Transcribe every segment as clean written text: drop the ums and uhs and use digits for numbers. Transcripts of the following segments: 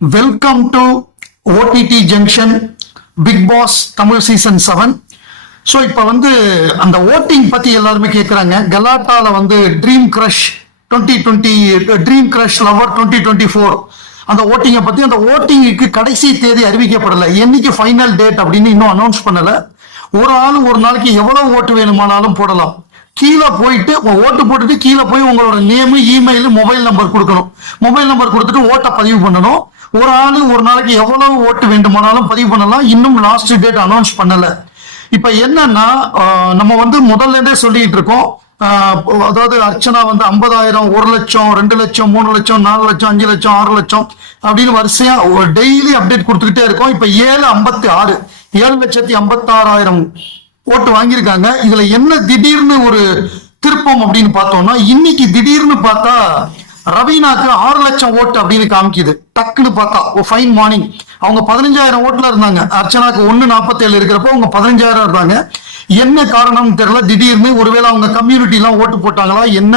Welcome to OTT junction Bigg Boss Tamil season 7. So இப்போ அந்த voting பற்றி எல்லாருமே கேட்குறாங்க. கலாட்டாவில் dream crush 2020 dream crush lover 2024 அந்த ஓட்டிங்கை பற்றி, அந்த ஓட்டிங்குக்கு கடைசி தேதி அறிவிக்கப்படலை. என்னைக்கு ஃபைனல் டேட் அப்படின்னு இன்னும் அனௌன்ஸ் பண்ணலை. ஒரு ஆள் ஒரு நாளைக்கு எவ்வளோ ஓட்டு வேணுமானாலும் போடலாம். கீழே போயிட்டு ஓட்டு போட்டுட்டு கீழே போய் உங்களோட நேமு, இமெயில், மொபைல் நம்பர் கொடுக்கணும். மொபைல் நம்பர் கொடுத்துட்டு ஓட்டை பதிவு பண்ணணும். ஒரு ஆளு ஒரு நாளைக்கு எவ்வளவு ஓட்டு வேண்டுமானாலும் பதிவு பண்ணலாம். இன்னும் லாஸ்ட் டேட் அனௌன்ஸ் பண்ணல. இப்ப என்னன்னா, நம்ம முதல்ல இருந்தே சொல்லிட்டு இருக்கோம். அதாவது அர்ச்சனா 50,000, 1 லட்சம், 2 லட்சம், 3 லட்சம், 4 லட்சம், 5 லட்சம், 6 லட்சம் அப்படின்னு வரிசையா டெய்லி அப்டேட் கொடுத்துக்கிட்டே இருக்கோம். இப்ப 756 7,56,000 ஓட்டு வாங்கியிருக்காங்க. இதுல என்ன திடீர்னு ஒரு திருப்பம் அப்படின்னு பார்த்தோம்னா, இன்னைக்கு திடீர்னு பார்த்தா ரவீனாக்கு 6 லட்சம் ஓட்டு அப்படின்னு காமிக்குது. டக்குன்னு பார்த்தா ஃபைன் மார்னிங் அவங்க 15,000 ஓட்டுல இருந்தாங்க. அர்ச்சனாக்கு 147 இருக்கிறப்போ அவங்க 15,000 இருந்தாங்க. என்ன காரணம்னு தெரியல. திடீர்னு ஒருவேளை அவங்க கம்யூனிட்டி எல்லாம் ஓட்டு போட்டாங்களா, என்ன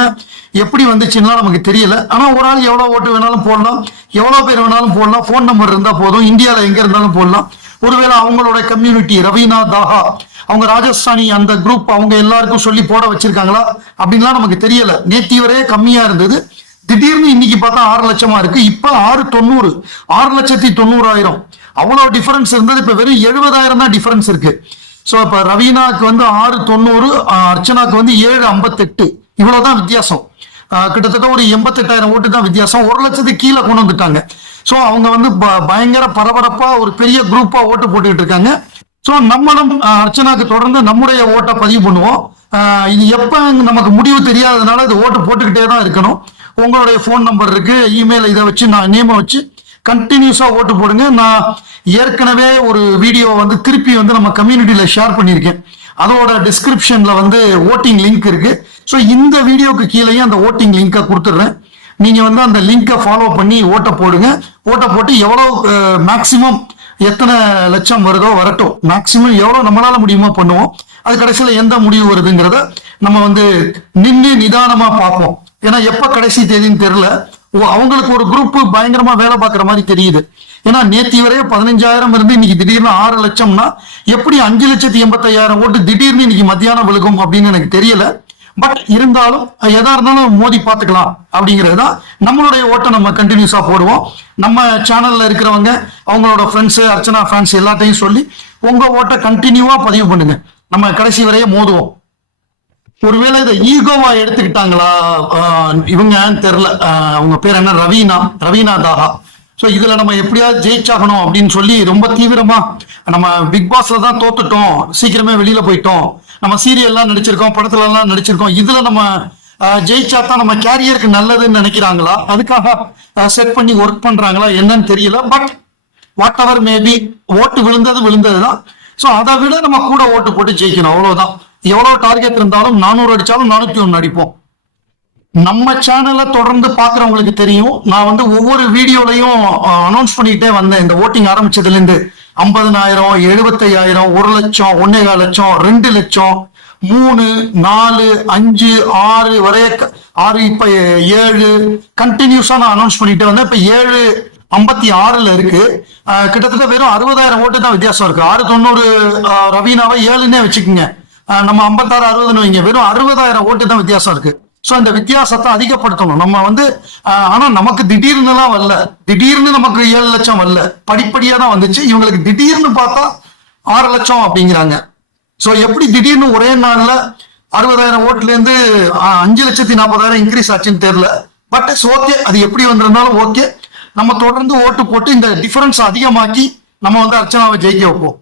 எப்படி வந்துச்சுன்னா நமக்கு தெரியல. ஆனா ஒரு ஆள் எவ்வளவு ஓட்டு வேணாலும் போடலாம், எவ்வளவு பேர் வேணாலும் போடலாம். போன் நம்பர் இருந்தா போதும், இந்தியாவில எங்க இருந்தாலும் போடலாம். ஒருவேளை அவங்களோட கம்யூனிட்டி ரவீனா, தாஹா, அவங்க ராஜஸ்தானி அந்த குரூப் அவங்க எல்லாருக்கும் சொல்லி போட வச்சிருக்காங்களா அப்படின்லாம் நமக்கு தெரியல. நேத்தி வரையே கம்மியா இருந்தது. திடீர்னு இன்னைக்கு பார்த்தா 6 லட்சமா இருக்கு. இப்ப 690 6,90,000 அவ்வளவு டிஃபரன்ஸ் இருந்தது. இப்ப வெறும் 70,000 தான் டிஃபரன்ஸ் இருக்கு. சோ இப்ப ரவீனாக்கு 690, அர்ச்சனாக்கு 758 இவ்வளவுதான் வித்தியாசம். கிட்டத்தட்ட ஒரு 88,000 ஓட்டு தான் வித்தியாசம். 1 லட்சத்துக்கு கீழே கொண்டு வந்துட்டாங்க. சோ அவங்க பயங்கர பரபரப்பா ஒரு பெரிய குரூப்பா ஓட்டு போட்டுக்கிட்டு இருக்காங்க. சோ நம்மளும் அர்ச்சனாக்கு தொடர்ந்து நம்முடைய ஓட்டை பதிவு பண்ணுவோம். இது எப்ப நமக்கு முடிவு தெரியாததுனால இது ஓட்டு போட்டுக்கிட்டே தான் இருக்கணும். உங்களுடைய போன் நம்பர் இருக்கு, இமெயில், இதை வச்சு நான் நேமை வச்சு கண்டினியூஸா ஓட்டு போடுங்க. நான் ஏற்கனவே ஒரு வீடியோ திருப்பி நம்ம கம்யூனிட்டியில ஷேர் பண்ணியிருக்கேன். அதோட டிஸ்கிரிப்ஷன்ல ஓட்டிங் லிங்க் இருக்கு. ஸோ இந்த வீடியோக்கு கீழேயும் அந்த ஓட்டிங் லிங்கை கொடுத்துட்றேன். நீங்க அந்த லிங்கை ஃபாலோ பண்ணி ஓட்டை போடுங்க. ஓட்டை போட்டு எவ்வளவு மேக்சிமம் எத்தனை லட்சம் வருதோ வரட்டும். மேக்சிமம் எவ்வளவு நம்மளால முடியுமோ பண்ணுவோம். அது கடைசியில் எந்த முடிவு வருதுங்கிறத நம்ம நின்று நிதானமா பார்ப்போம். ஏன்னா எப்ப கடைசி தேதின்னு தெரியல. அவங்களுக்கு ஒரு குரூப் பயங்கரமா வேலை பார்க்குற மாதிரி தெரியுது. ஏன்னா நேத்தி வரைய 15,000 இருந்து இன்னைக்கு திடீர்னு 6 லட்சம்னா எப்படி 5,85,000 ஓட்டு திடீர்னு இன்னைக்கு மத்தியானம் விழுகும் அப்படின்னு எனக்கு தெரியல. பட் இருந்தாலும் எதா இருந்தாலும் மோதி பார்த்துக்கலாம் அப்படிங்கிறது தான். நம்மளுடைய ஓட்டை நம்ம கண்டினியூஸா போடுவோம். நம்ம சேனல்ல இருக்கிறவங்க அவங்களோட ஃப்ரெண்ட்ஸ், அர்ச்சனா ஃபேன்ஸ் எல்லாத்தையும் சொல்லி உங்க ஓட்டை கண்டினியூவா பதிவு பண்ணுங்க. நம்ம கடைசி வரைய மோதுவோம். ஒருவேளை இதை ஈகோவா எடுத்துக்கிட்டாங்களா இவங்கன்னு தெரியல. அவங்க பேர் என்ன, ரவீனா தாஹா. ஸோ இதுல நம்ம எப்படியாவது ஜெயிச்சாகணும் அப்படின்னு சொல்லி ரொம்ப தீவிரமா நம்ம பிக் பாஸ்ல தான் தோத்துட்டோம், சீக்கிரமே வெளியில போயிட்டோம், நம்ம சீரியல்லாம் நடிச்சிருக்கோம், படத்துல எல்லாம் நடிச்சிருக்கோம், இதுல நம்ம ஜெயிச்சா தான் நம்ம கேரியருக்கு நல்லதுன்னு நினைக்கிறாங்களா, அதுக்காக செட் பண்ணி ஒர்க் பண்றாங்களா என்னன்னு தெரியல. பட் வாட் எவர் மேபி, ஓட்டு விழுந்ததுதான். ஸோ அதை விட நம்ம கூட ஓட்டு போட்டு ஜெயிக்கணும், அவ்வளவுதான். எவ்வளவு டார்கெட் இருந்தாலும் 400 அடிச்சாலும் 401 அடிப்போம். நம்ம சேனலை தொடர்ந்து பாக்குறவங்களுக்கு தெரியும். நான் ஒவ்வொரு வீடியோலையும் அனௌன்ஸ் பண்ணிட்டே வந்தேன். இந்த ஓட்டிங் ஆரம்பிச்சதுல இருந்து 50,000, 75,000, 1 லட்சம், 1.25 லட்சம், 2 லட்சம், 3, 4, 5, 6 வரைய 6, இப்ப 7 கண்டினியூஸா நான் அனௌன்ஸ் பண்ணிட்டே வந்தேன். இப்ப 756 இருக்கு. கிட்டத்தட்ட வெறும் 60,000 ஓட்டு தான் வித்தியாசம் இருக்கு. 690 ரவீனாவை 7ன்னே வச்சுக்கோங்க. நம்ம 56, 60ன்னு வைங்க. வெறும் 60,000 ஓட்டு தான் வித்தியாசம் இருக்கு. ஸோ இந்த வித்தியாசத்தை அதிகப்படுத்தணும் நம்ம ஆனா நமக்கு திடீர்னுலாம் வரல. திடீர்னு நமக்கு 7 லட்சம் வரல, படிப்படியா தான் வந்துச்சு. இவங்களுக்கு திடீர்னு பார்த்தா 6 லட்சம் அப்படிங்கிறாங்க. ஸோ எப்படி திடீர்னு ஒரே நாள்ல 60,000 ஓட்டுல இருந்து 5,40,000 இன்க்ரீஸ் ஆச்சுன்னு தெரியல. பட் ஓகே, அது எப்படி வந்திருந்தாலும் ஓகே. நம்ம தொடர்ந்து ஓட்டு போட்டு இந்த டிஃபரன்ஸ் அதிகமாக்கி நம்ம அர்ச்சனாவை ஜெயிக்க வைப்போம்.